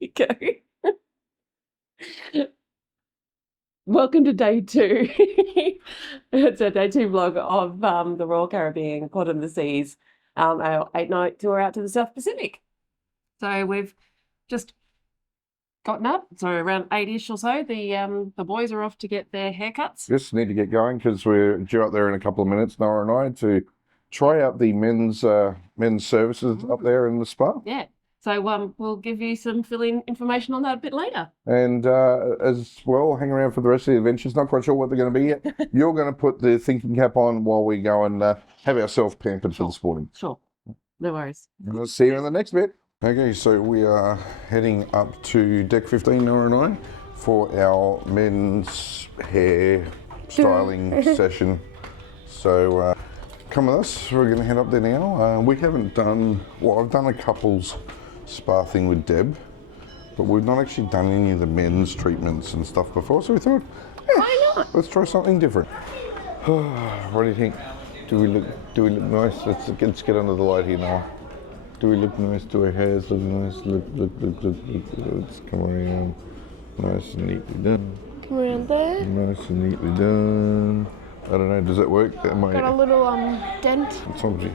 Go. Welcome to day 2. It's a day 2 vlog of the Royal Caribbean, Quantumoftheseas, our 8-night tour out to the South Pacific. So we've just gotten up, so around 8-ish or so. The boys are off to get their haircuts. Just need to get going because we're due up there in a couple of minutes, Noah and I, to try out the men's services up there in the spa. Yeah. So we'll give you some fill-in information on that a bit later. And as well, hang around for the rest of the adventures. Not quite sure what they're going to be yet. You're going to put the thinking cap on while we go and have ourselves pampered for this morning. Sure. No worries. We'll see you in the next bit. Okay, so we are heading up to deck 15, Noah and I, for our men's hair styling session. So come with us. We're going to head up there now. We haven't done, well, I've done a couple's spa thing with Deb, but we've not actually done any of the men's treatments and stuff before, so we thought, why not? Let's try something different. What do you think? Do we look nice? Let's get under the light here now. Do we look nice? Do our hairs look nice? Look. Let's come around. Nice and neatly done. Come around there. Nice and neatly done. I don't know, does that work? Got a little dent. It's obviously.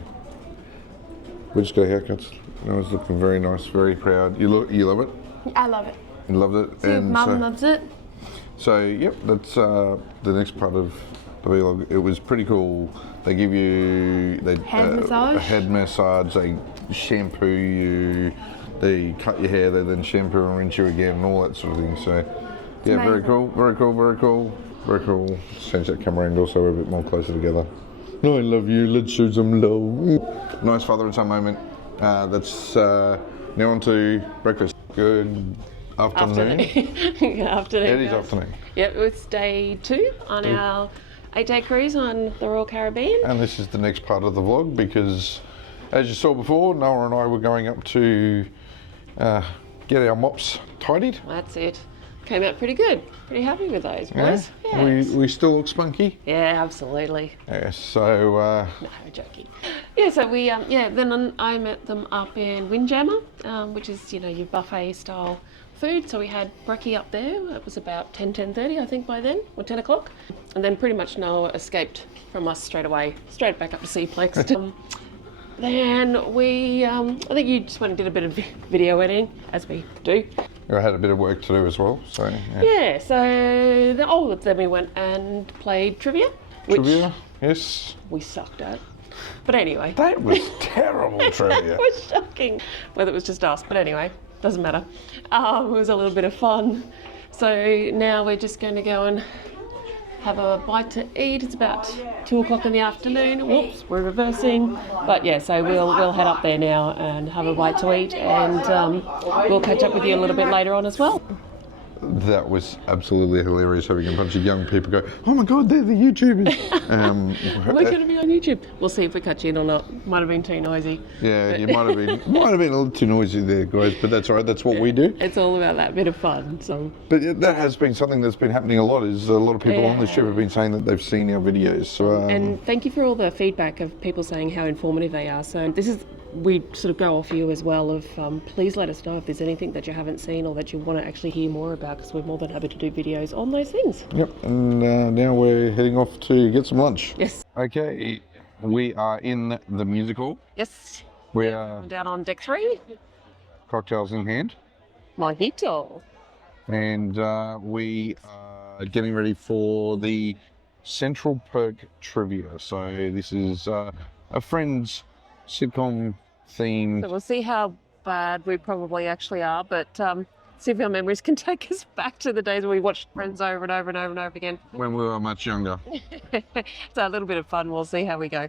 We just got haircuts. Noah's looking very nice, very proud. You love it? I love it. You loved it? See, Mum loves it. So, yep, that's the next part of the vlog. It was pretty cool. They give you massage. A head massage. They shampoo you. They cut your hair. They then shampoo and rinse you again and all that sort of thing. So, yeah, amazing. very cool, very cool, very cool, very cool. Let's change that camera angle so we're a bit more closer together. No, I love you. Let's show some love. Nice father and son moment. That's now on to breakfast. Good afternoon. Good afternoon. It is guys. afternoon. Yep, it's day 2 on our 8-day cruise on the Royal Caribbean. And this is the next part of the vlog because, as you saw before, Noah and I were going up to get our mops tidied. That's it. Came out pretty good. Pretty happy with those, boys. Yeah. Yes. We still look spunky. Yeah, absolutely. Yeah, so... No, I'm joking. Yeah, so we, then I met them up in Windjammer, which is, your buffet style food. So we had brekkie up there. It was about 10:30, I think, by then, or 10 o'clock. And then pretty much Noah escaped from us straight away, straight back up to Seaplex. Then we, I think you just went and did a bit of video editing, as we do. I had a bit of work to do as well, so... Yeah, so then we went and played trivia. Trivia, yes. We sucked at. But anyway. That was terrible trivia. It was shocking. Whether it was just us, but anyway, doesn't matter. It was a little bit of fun. So now we're just going to go and have a bite to eat. It's about 2 o'clock in the afternoon. Whoops, we're reversing. But yeah, so we'll head up there now and have a bite to eat, and we'll catch up with you a little bit later on as well. That was absolutely hilarious, having a bunch of young people go, oh my God, they're the YouTubers. We're going to be on YouTube. We'll see if we catch you in or not. Might have been too noisy. Yeah, you might have been a little too noisy there, guys, but that's all right. That's what we do. It's all about that bit of fun. So. But that has been something that's been happening a lot. Is a lot of people on the ship have been saying that they've seen our videos. So, and thank you for all the feedback of people saying how informative they are. So we sort of go off you as well of please let us know if there's anything that you haven't seen or that you want to actually hear more about, because we're more than happy to do videos on those things. Yep, and now we're heading off to get some lunch. Yes. Okay, we are in the music hall. Yes. We are down on deck 3. Cocktails in hand. Mojito. And we are getting ready for the Central Perk Trivia. So this is a friend's sitcom theme. So we'll see how bad we probably actually are, but see if our memories can take us back to the days when we watched Friends over and over and over and over again. When we were much younger. So a little bit of fun. We'll see how we go.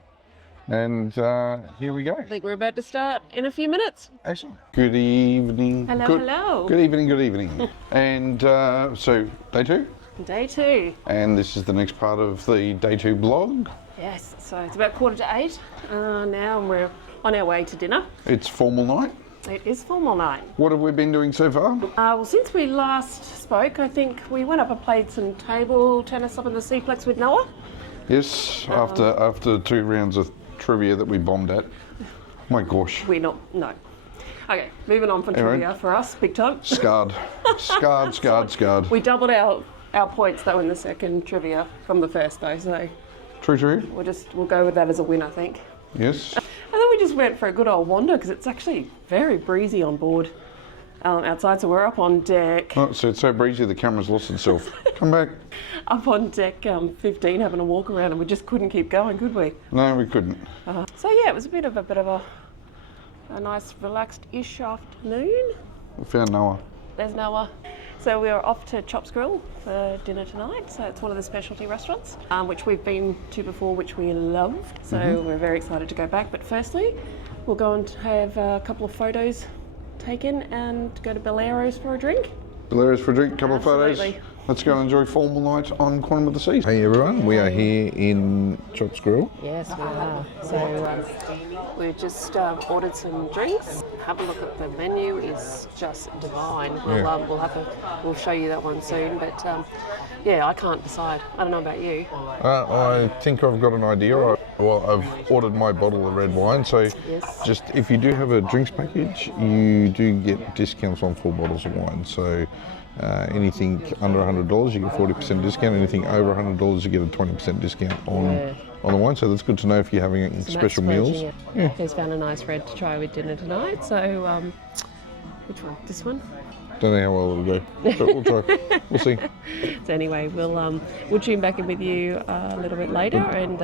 And here we go. I think we're about to start in a few minutes. Excellent. Good evening. Hello. Good evening, good evening. And so, day 2? Day 2. And this is the next part of the day 2 blog. Yes, so it's about 7:45 now, and we're on our way to dinner. It's formal night. It is formal night. What have we been doing so far? Well, since we last spoke, I think we went up and played some table tennis up in the Seaplex with Noah. Yes, after 2 rounds of trivia that we bombed at. My gosh. No. Okay, moving on from trivia for us, big time. Scarred. Scarred. We doubled our points though in the second trivia from the first though, so True. we'll go with that as a win, I think. Yes. And then we just went for a good old wander because it's actually very breezy on board outside. So we're up on deck. Oh, so it's so breezy the camera's lost itself. Come back. Up on deck 15 having a walk around, and we just couldn't keep going, could we? No, we couldn't. So yeah, it was a bit of a nice relaxed-ish afternoon. We found Noah. There's Noah. So we are off to Chops Grille for dinner tonight. So it's one of the specialty restaurants, which we've been to before, which we loved. So we're very excited to go back. But firstly, we'll go and have a couple of photos taken and go to Bolero's for a drink. Bolero's for a drink, couple of photos. Absolutely. Let's go and enjoy formal night on Quantum of the Seas. Hey everyone, we are here in Chops Grille. Yes, we are. So we've just ordered some drinks. Have a look at the menu; is just divine. We'll show you that one soon. But yeah, I can't decide. I don't know about you. I think I've got an idea. I've ordered my bottle of red wine, so just if you do have a drinks package, you do get discounts on 4 bottles of wine. So anything under $100, you get 40% discount. Anything over $100, you get a 20% discount on the wine. So that's good to know if you're having special meals. Yeah. He's found a nice red to try with dinner tonight. So which one? This one? Don't know how well it'll go, but we'll try. We'll see. So anyway, we'll tune back in with you a little bit later and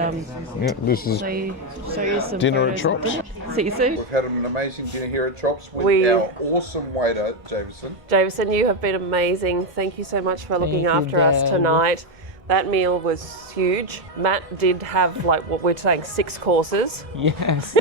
this is show you some dinner at photos Chops. See you soon. We've had an amazing dinner here at Chops with our awesome waiter, Jameson. Jameson, you have been amazing. Thank you so much for looking after us tonight. That meal was huge. Matt did have what we're saying 6 courses. Yes.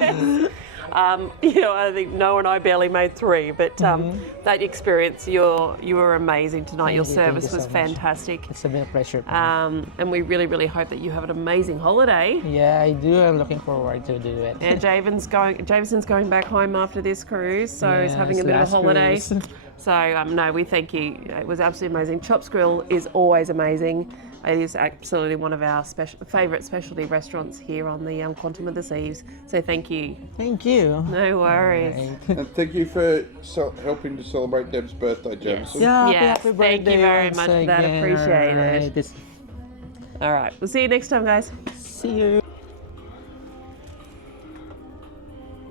I think Noah and I barely made 3, but that experience, you were amazing tonight. Your service was fantastic. It's a real pleasure. And we really, really hope that you have an amazing holiday. Yeah, I do. I'm looking forward to do it. And Jameson's going back home after this cruise, so he's having a bit of a holiday. Cruise. So no, we thank you. It was absolutely amazing. Chops Grille is always amazing. It is absolutely one of our favourite specialty restaurants here on the Quantum of the Seas. So thank you. Thank you. No worries. Right. And thank you for helping to celebrate Deb's birthday, Jameson. Yeah, Yes, thank you very much for that. Appreciate it. All right, we'll see you next time, guys. See you.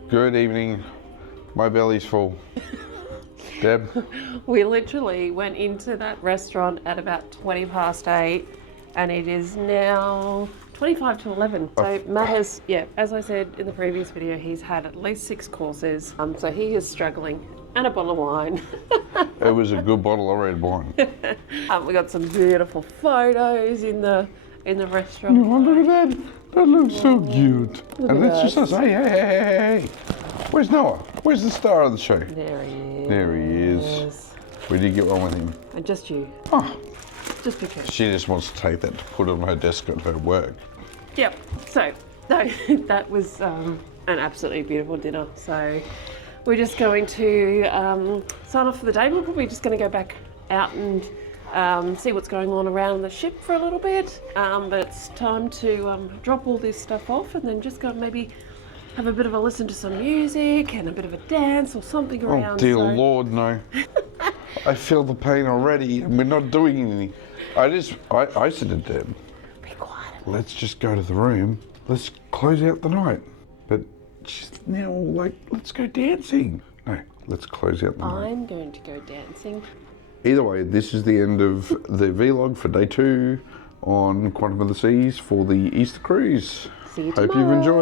Good evening. My belly's full. Deb? We literally went into that restaurant at about 20 past 8 and it is now 25 to 11. So Matt has, as I said in the previous video, he's had at least 6 courses. So he is struggling. And a bottle of wine. It was a good bottle of red wine. We got some beautiful photos in the restaurant. Oh, look at that. That looks so cute. And that's just us. Hey. Where's Noah? Where's the star of the show? There he is. There he is. We did get one with him. And just you. Oh. Just because. She just wants to take that to put on her desk at her work. Yep. So that was an absolutely beautiful dinner. So we're just going to sign off for the day. We're probably just going to go back out and see what's going on around the ship for a little bit. But it's time to drop all this stuff off and then just go maybe have a bit of a listen to some music and a bit of a dance or something around. Oh dear Lord, no. I feel the pain already and we're not doing anything. I said to Deb, Be quiet. let's just go to the room. Let's close out the night. But she's now like, let's go dancing. No, let's close out the night. I'm going to go dancing. Either way, this is the end of the vlog for day 2 on Quantum of the Seas for the Easter cruise. See you Hope tomorrow. you've enjoyed.